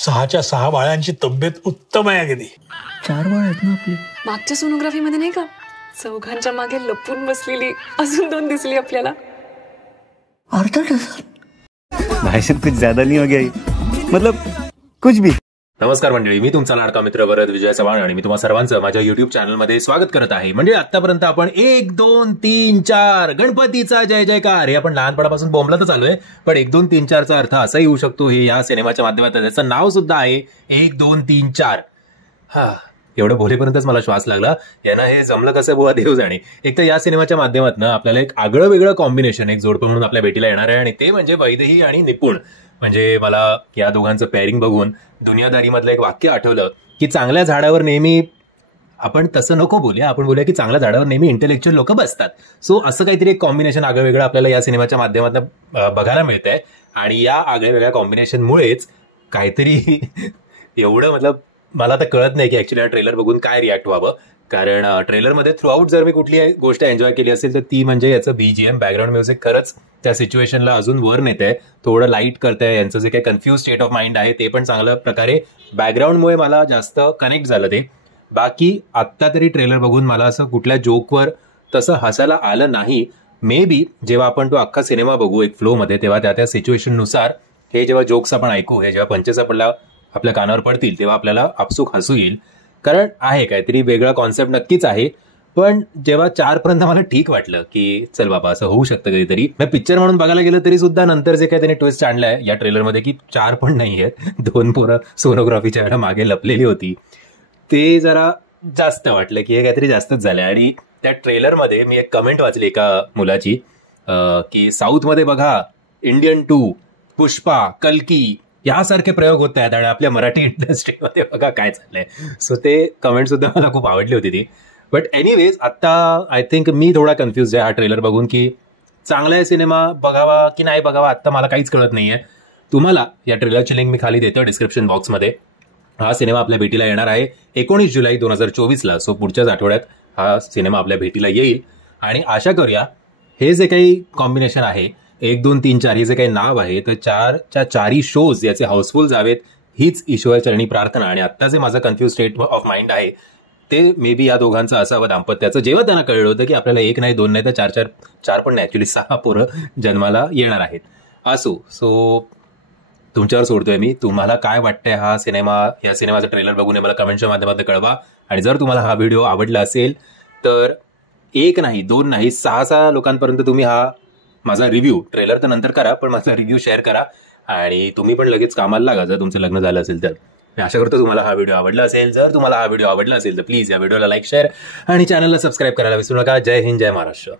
6च्या 6 बाळांची तब्येत उत्तम आहे अगदी. 4 बाळ आहेत ना आपली. मागच्या सोनोग्राफी मध्ये नाही का चौघांच्या मागे लपून बसलेली अजून 2 दिसली आपल्याला. अर्धा डझन. भाई साहब कुछ ज्यादा नहीं हो गया मतलब कुछ भी. नमस्कार मंडळी, मी तुमचा लाडका मित्र वरद विजय चव्हाण आणि मी तुम्हा सर्वांचं माझ्या युट्यूब चॅनलमध्ये स्वागत करत आहे. म्हणजे आतापर्यंत आपण 1 2 3 4 गणपतीचा जय जयकार हे आपण लहानपणापासून बोंबलतच आलोय. पण 1 2 3 4चा अर्थ असाही होऊ शकतो हे या सिनेमाच्या माध्यमातून. त्याचं नाव सुद्धा आहे 1 2 3 4. हा, एवढं बोलेपर्यंतच मला श्वास लागला. यांना हे जमलं कसं बुवा देव जाणे. एक तर या सिनेमाच्या माध्यमातून आपल्याला एक आगळं वेगळं कॉम्बिनेशन, एक जोडपं म्हणून आपल्या भेटीला येणार आहे आणि ते म्हणजे वैदेही आणि निपुण. म्हणजे मला या दोघांचं पेअरिंग बघून दुनियादारीमधलं एक वाक्य आठवलं की चांगल्या झाडावर नेहमी, आपण तसं नको बोलूया, आपण बोलूया की चांगल्या झाडावर नेहमी इंटेलेक्च्युअल लोक बसतात. सो असं काहीतरी एक कॉम्बिनेशन आगळं वेगळं आपल्याला या सिनेमाच्या माध्यमातून बघायला मिळतंय. आणि या आगळ्या वेगळ्या कॉम्बिनेशनमुळेच काहीतरी एवढं, मतलब मला तर कळत नाही की ऍक्च्युली हा ट्रेलर बघून काय रिॲक्ट व्हावं. कारण ट्रेलरमध्ये थ्रूआउट जर मी कुठली गोष्ट एन्जॉय केली असेल तर ती म्हणजे याचं बीजीएम, बॅकग्राऊंड म्युझिक खरंच त्या सिच्युएशनला अजून वर नेतंय, थोडं लाईट करतंय. यांचं जे काही कन्फ्युज स्टेट ऑफ माइंड आहे ते पण चांगल्या प्रकारे बॅकग्राऊंडमुळे मला जास्त कनेक्ट झालं ते. बाकी आत्ता तरी ट्रेलर बघून मला असं कुठल्या जोकवर तसं हसायला आलं नाही. मे बी जेव्हा आपण तो अख्खा सिनेमा बघू एक फ्लोमध्ये, तेव्हा त्या सिच्युएशननुसार हे जेव्हा जोक्स आपण ऐकू, हे जेव्हा पंचेस आपल्या कानावर पडतील तेव्हा आपल्याला आपसूक हसू येईल. कारण आहे काहीतरी वेगळा कॉन्सेप्ट नक्कीच आहे. पण जेव्हा 4 पर्यंत मला ठीक वाटलं की चल बाबा असं होऊ शकतं कधीतरी. मी पिक्चर म्हणून बघायला गेलं तरी सुद्धा नंतर जे काही त्याने ट्विस्ट आणलाय या ट्रेलरमध्ये की 4 पण नाही आहेत, 2 पोरं सोनोग्राफीच्या वेळेला मागे लपलेली होती, ते जरा जास्त वाटलं की हे काहीतरी जास्तच झालंय. आणि त्या ट्रेलरमध्ये मी एक कमेंट वाचली एका मुलाची की साऊथमध्ये बघा इंडियन 2, पुष्पा, कल्की यासारखे प्रयोग होत आहेत आणि आपल्या मराठी इंडस्ट्रीमध्ये बघा काय चाललंय. सो ते कमेंट सुद्धा मला खूप आवडली होती ती. बट एनिवेज आता आय थिंक मी थोडा कन्फ्युज आहे हा ट्रेलर बघून की चांगला आहे सिनेमा, बघावा की नाही बघावा आत्ता मला काहीच कळत नाहीये. तुम्हाला या ट्रेलरची लिंक मी खाली देतो डिस्क्रिप्शन बॉक्समध्ये. हा सिनेमा आपल्या भेटीला येणार आहे 19 जुलै 2024ला. सो पुढच्याच आठवड्यात हा सिनेमा आपल्या भेटीला येईल. आणि आशा करूया हे जे काही कॉम्बिनेशन आहे 1 2 3 4 हे जे काही नाव आहे तर 4च्या 4ही शोज याचे हाऊसफुल जावेत हीच ईश्वरचरणी प्रार्थना. आणि आत्ता जे माझं कन्फ्युज स्टेट ऑफ माइंड आहे ते मे बी या दोघांचं असावं दाम्पत्याचं. जेव्हा त्यांना कळलं होतं की आपल्याला 1 नाही 2 नाही तर 4 पण नाही, ऍक्च्युली 6 पोरं जन्माला येणार आहेत. असो, सो तुमच्यावर सोडतोय मी. तुम्हाला काय वाटतंय हा सिनेमा, या सिनेमाचा ट्रेलर बघून मला कमेंटच्या माध्यमातून कळवा. आणि जर तुम्हाला हा व्हिडिओ आवडला असेल तर 1 नाही 2 नाही 6 लोकांपर्यंत तुम्ही हा माझा रिव्ह्यू, ट्रेलर तर नंतर करा पण माझा रिव्ह्यू शेअर करा. आणि तुम्ही पण लगेच कामाला लागा जर तुमचं लग्न झालं असेल तर. मी आशा करतो तुम्हाला हा व्हिडिओ आवडला असेल. जर तुम्हाला हा व्हिडिओ आवडला असेल तर प्लीज या व्हिडिओला लाईक, शेअर आणि चॅनलला सबस्क्राईब करायला विसरू नका. जय हिंद, जय महाराष्ट्र.